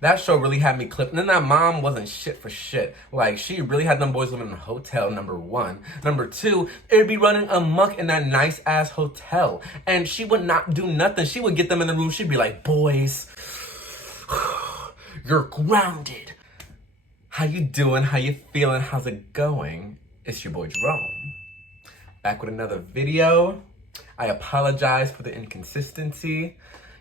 That show really had me clipped. And then that mom wasn't shit for shit. Like, she really had them boys living in a hotel, number one. Number two, it would be running amok in that nice ass hotel. And she would not do nothing. She would get them in the room. She'd be like, boys, you're grounded. How you doing? How you feeling? How's it going? It's your boy Jerome. Back with another video. I apologize for the inconsistency.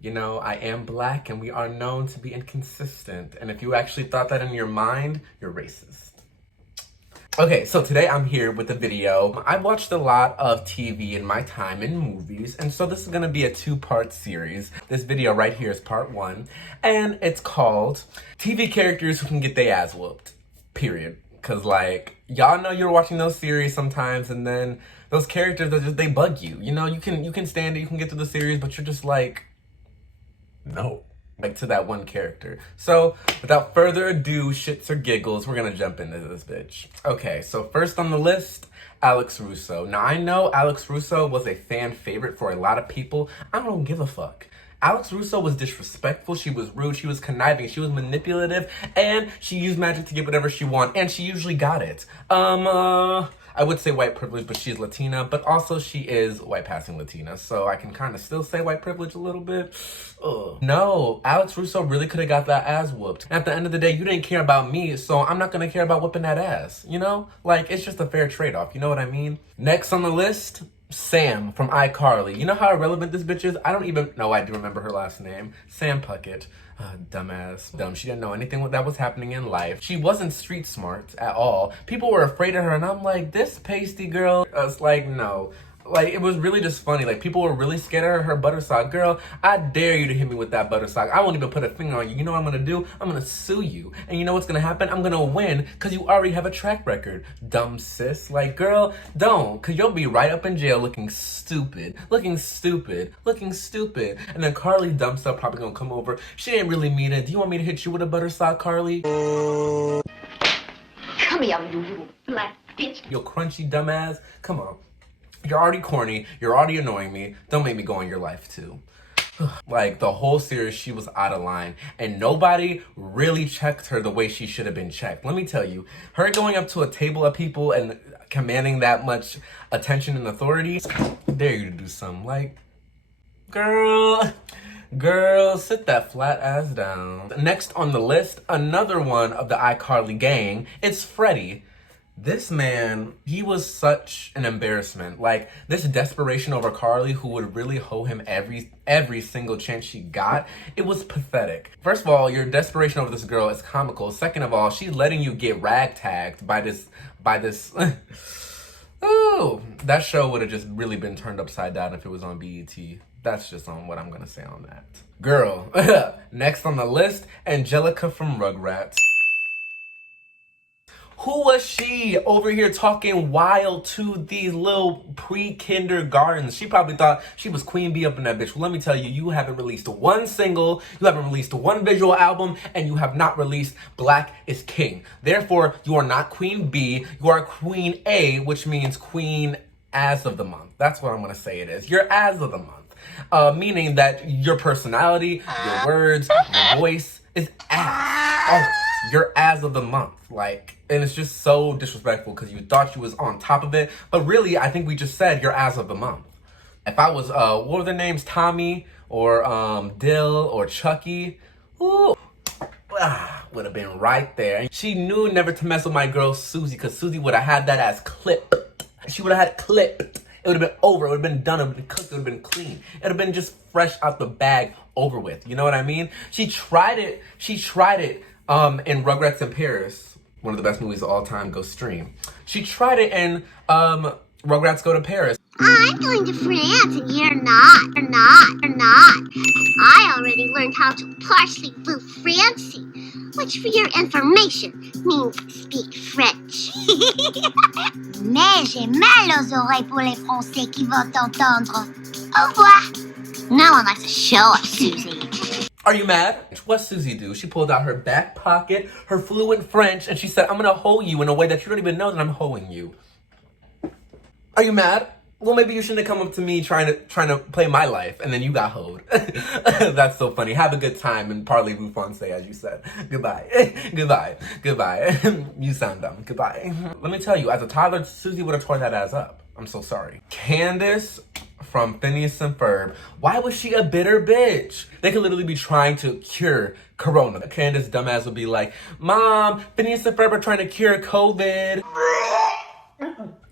You know, I am black and we are known to be inconsistent. And if you actually thought that in your mind, you're racist. Okay, so today I'm here with a video. I've watched a lot of TV in my time in movies, and so this is gonna be a two-part series. This video right here is part one, and it's called TV Characters Who Can Get Their Ass Whooped, period. Cause like, y'all know you're watching those series sometimes, and then those characters, they bug you. You know, you can stand it, you can get through the series, but you're just like, no. Like to that one character. So without further ado, shits or giggles, we're gonna jump into this bitch. Okay, so first on the list, Alex Russo. Now I know Alex Russo was a fan favorite for a lot of people. I don't give a fuck. Alex Russo was disrespectful, she was rude, she was conniving, she was manipulative, and she used magic to get whatever she wanted, and she usually got it. I would say white privilege, but she's Latina, but also she is white passing Latina, so I can kind of still say white privilege a little bit. Ugh. No, Alex Russo really could have got that ass whooped. At the end of the day, you didn't care about me, so I'm not gonna care about whooping that ass, you know? Like, it's just a fair trade-off, you know what I mean? Next on the list, Sam from iCarly. You know how irrelevant this bitch is? I don't even know. I do remember her last name. Sam Puckett. Dumbass. Dumb. She didn't know anything that was happening in life. She wasn't street smart at all. People were afraid of her, and I'm like, this pasty girl. I was like, no. Like, it was really just funny. Like, people were really scared of her buttersock. Girl, I dare you to hit me with that buttersock. I won't even put a finger on you. You know what I'm gonna do? I'm gonna sue you. And you know what's gonna happen? I'm gonna win, because you already have a track record. Dumb sis. Like, girl, don't. Because you'll be right up in jail looking stupid. Looking stupid. Looking stupid. And then Carly dumb stuff probably gonna come over. She didn't really mean it. Do you want me to hit you with a buttersock, Carly? Come here, you little black bitch. Yo, crunchy dumbass. Come on. You're already corny. You're already annoying me. Don't make me go in your life, too. Like, the whole series, she was out of line. And nobody really checked her the way she should have been checked. Let me tell you, her going up to a table of people and commanding that much attention and authority, I dare you to do something. Like, girl, sit that flat ass down. Next on the list, another one of the iCarly gang, it's Freddie. This man, he was such an embarrassment. Like, this desperation over Carly, who would really hoe him every single chance she got, it was pathetic. First of all, your desperation over this girl is comical. Second of all, she's letting you get ragtagged by this. Ooh, that show would have just really been turned upside down if it was on BET. That's just on what I'm gonna say on that. Girl, next on the list, Angelica from Rugrats. Who was she over here talking wild to these little pre-kindergartens? She probably thought she was Queen Bee up in that bitch. Well, let me tell you, you haven't released one single, you haven't released one visual album, and you have not released Black is King. Therefore, you are not Queen B, you are Queen A, which means Queen As of the Month. That's what I'm gonna say it is. You're As of the Month. Meaning that your personality, your words, your voice is ass. Oh, you're As of the Month. Like, and it's just so disrespectful because you thought you was on top of it. But really, I think we just said you're As of the Month. If I was, what were their names? Tommy or Dill or Chucky. Ooh. Would have been right there. She knew never to mess with my girl Susie, because Susie would have had that ass clipped. She would have had it clipped. It would have been over. It would have been done. It would have been cooked. It would have been clean. It would have been just fresh out the bag, over with. You know what I mean? She tried it. In Rugrats in Paris. One of the best movies of all time. Go stream. She tried it in Rugrats Go to Paris. I'm going to France and you're not. You're not. I already learned how to parlez-vous français, which for your information means speak French. Mais j'ai mal aux oreilles pour les Français qui vont t'entendre. Au revoir. No one likes to show off, Susie. Are you mad? What Susie do? She pulled out her back pocket, her fluent French, and she said, I'm gonna hoe you in a way that you don't even know that I'm hoeing you. Are you mad? Well, maybe you shouldn't have come up to me trying to play my life, and then you got hoed. That's so funny. Have a good time and parlez-vous français, as you said. Goodbye. Goodbye. Goodbye. You sound dumb. Goodbye. Let me tell you, as a toddler, Susie would have tore that ass up. I'm so sorry. Candace from Phineas and Ferb. Why was she a bitter bitch? They could literally be trying to cure Corona. Candace dumbass would be like, Mom, Phineas and Ferb are trying to cure COVID.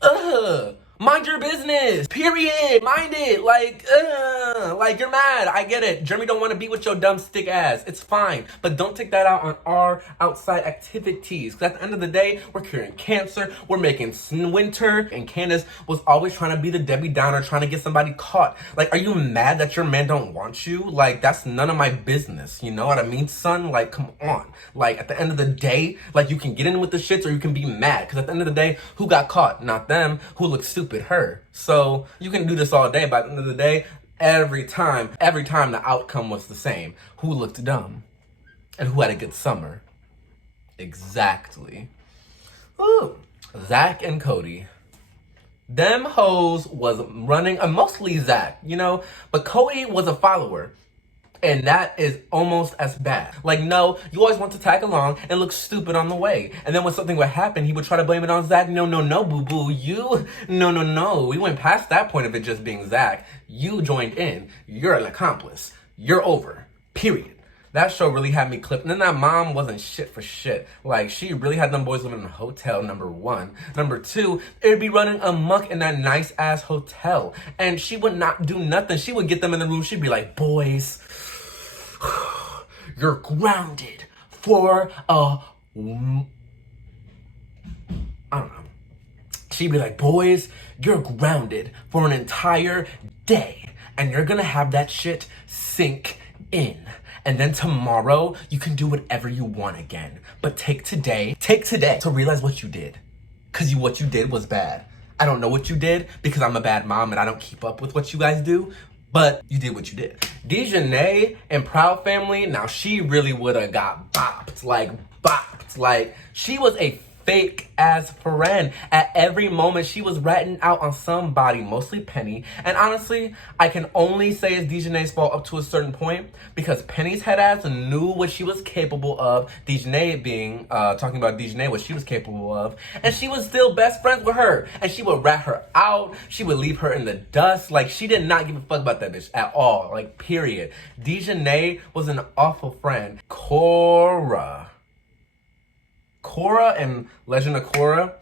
Ugh. Mind your business. Period. Mind it. Like you're mad. I get it. Jeremy don't want to be with your dumb stick ass. It's fine. But don't take that out on our outside activities. Because at the end of the day, we're curing cancer. We're making winter. And Candace was always trying to be the Debbie Downer, trying to get somebody caught. Like, are you mad that your man don't want you? Like, that's none of my business. You know what I mean, son? Like, come on. Like, at the end of the day, like, you can get in with the shits or you can be mad. Because at the end of the day, who got caught? Not them. Who looked stupid? Her. So you can do this all day, but at the end of the day, every time the outcome was the same. Who looked dumb? And who had a good summer? Exactly. Ooh. Zach and Cody. Them hoes was running, mostly Zach, you know, but Cody was a follower. And that is almost as bad. Like, no, you always want to tag along and look stupid on the way. And then when something would happen, he would try to blame it on Zach. No, boo-boo. No. We went past that point of it just being Zach. You joined in. You're an accomplice. You're over. Period. That show really had me clipped. And then that mom wasn't shit for shit. Like, she really had them boys living in a hotel, number one. Number two, it would be running amok in that nice-ass hotel. And she would not do nothing. She would get them in the room. She'd be like, boys, you're grounded for I don't know. She'd be like, boys, you're grounded for an entire day. And you're gonna have that shit sink in. And then tomorrow, you can do whatever you want again. But take today to realize what you did. Because what you did was bad. I don't know what you did because I'm a bad mom and I don't keep up with what you guys do. But you did what you did. Dejanay and Proud Family, now she really would have got bopped. Like, she was a fake ass friend. At every moment, she was ratting out on somebody, mostly Penny. And honestly, I can only say it's Dejanay's fault up to a certain point because Penny's head ass knew what she was capable of. Dejanay being, talking about Dejanay, what she was capable of. And she was still best friends with her. And she would rat her out. She would leave her in the dust. Like, she did not give a fuck about that bitch at all. Like, period. Dejanay was an awful friend. Cora and Legend of Korra,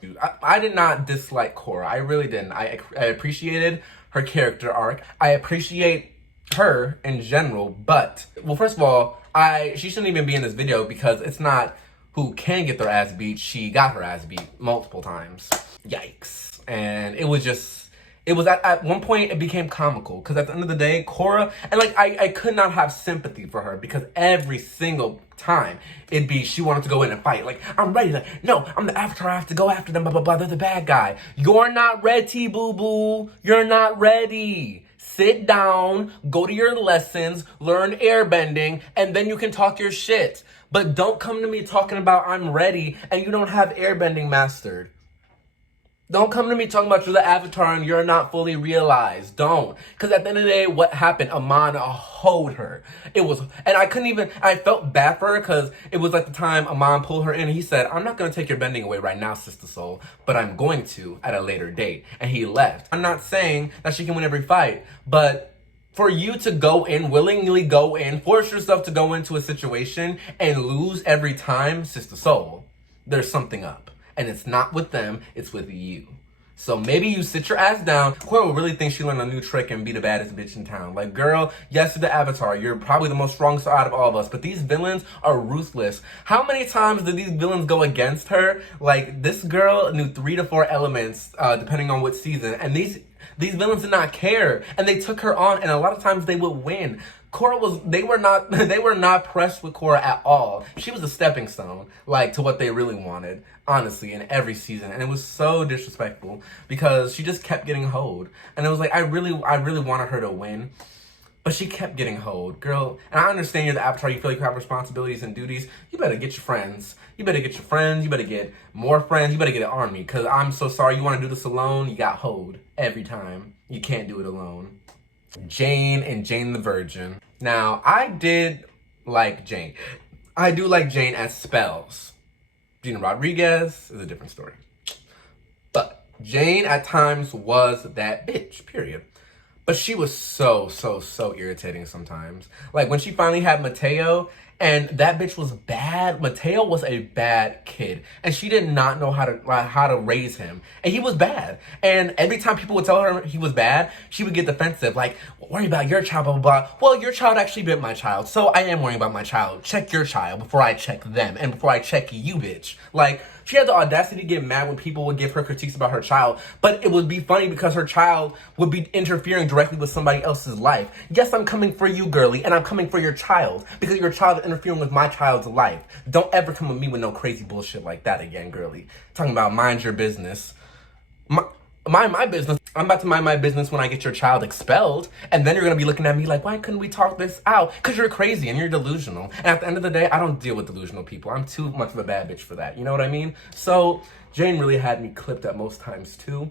I did not dislike Cora. I really didn't. I appreciated her character arc. I appreciate her in general, but, well, first of all, she shouldn't even be in this video because it's not who can get their ass beat. She got her ass beat multiple times. Yikes. And it was at one point it became comical because at the end of the day, Cora, and like I could not have sympathy for her because every single time it'd be she wanted to go in and fight. Like, I'm ready. Like, no, I'm the Avatar. I have to go after them. Blah blah blah. They're the bad guy. You're not ready, boo boo. You're not ready. Sit down, go to your lessons, learn airbending, and then you can talk your shit. But don't come to me talking about I'm ready and you don't have airbending mastered. Don't come to me talking about you're the Avatar and you're not fully realized. Don't. Because at the end of the day, what happened? Amon hoed her. And I felt bad for her because it was like the time Amon pulled her in and he said, I'm not going to take your bending away right now, Sister Soul, but I'm going to at a later date. And he left. I'm not saying that she can win every fight, but for you to willingly go in, force yourself to go into a situation and lose every time, Sister Soul, there's something up. And it's not with them, it's with you. So maybe you sit your ass down. Cora will really think she learned a new trick and be the baddest bitch in town. Like, girl, yes, you're the Avatar. You're probably the most strongest out of all of us. But these villains are ruthless. How many times did these villains go against her? Like, this girl knew 3 to 4 elements, depending on what season. And these villains did not care. And they took her on, and a lot of times they would win. They were not pressed with Cora at all. She was a stepping stone, like, to what they really wanted, honestly, in every season. And it was so disrespectful because she just kept getting hoed. And it was like, I really wanted her to win. But she kept getting hoed, girl. And I understand you're the Avatar, you feel like you have responsibilities and duties. You better get your friends. You better get your friends. You better get more friends. You better get an army. Because I'm so sorry, you want to do this alone, you got hoed every time. You can't do it alone. Jane and Jane the Virgin. Now, I did like Jane. I do like Jane as spells. Gina Rodriguez is a different story. But Jane at times was that bitch, period. But she was so irritating sometimes. Like when she finally had Mateo and that bitch was bad. Mateo was a bad kid and she did not know how to raise him. And he was bad. And every time people would tell her he was bad, she would get defensive. Like, worry about your child, blah, blah, blah. Well, your child actually bit my child. So I am worrying about my child. Check your child before I check them and before I check you, bitch. Like, she had the audacity to get mad when people would give her critiques about her child, but it would be funny because her child would be interfering directly with somebody else's life. Yes, I'm coming for you, girly, and I'm coming for your child because your child is interfering with my child's life. Don't ever come with me with no crazy bullshit like that again, girly. Talking about mind your business. Mind my business. I'm about to mind my business when I get your child expelled. And then you're going to be looking at me like, why couldn't we talk this out? Because you're crazy and you're delusional. And at the end of the day, I don't deal with delusional people. I'm too much of a bad bitch for that. You know what I mean? So Jane really had me clipped at most times too.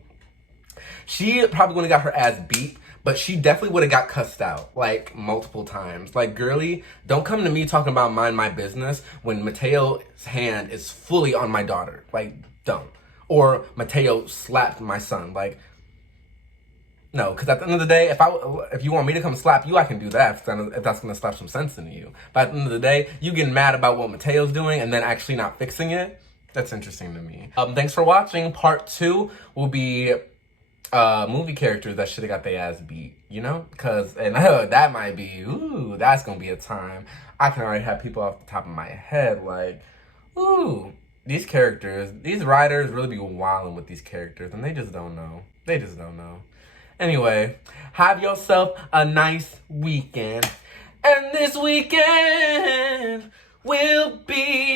She probably wouldn't have got her ass beat, but she definitely would have got cussed out like multiple times. Like, girly, don't come to me talking about mind my business when Mateo's hand is fully on my daughter. Like, don't. Or Mateo slapped my son. Like, no, because at the end of the day, if you want me to come slap you, I can do that if that's going to slap some sense into you. But at the end of the day, you getting mad about what Mateo's doing and then actually not fixing it, that's interesting to me. Thanks for watching. Part 2 will be movie characters that should have got their ass beat, you know? And that might be, ooh, that's going to be a time. I can already have people off the top of my head like, ooh, these characters, these writers really be wilding with these characters and they just don't know. They just don't know. Anyway, have yourself a nice weekend. And this weekend will be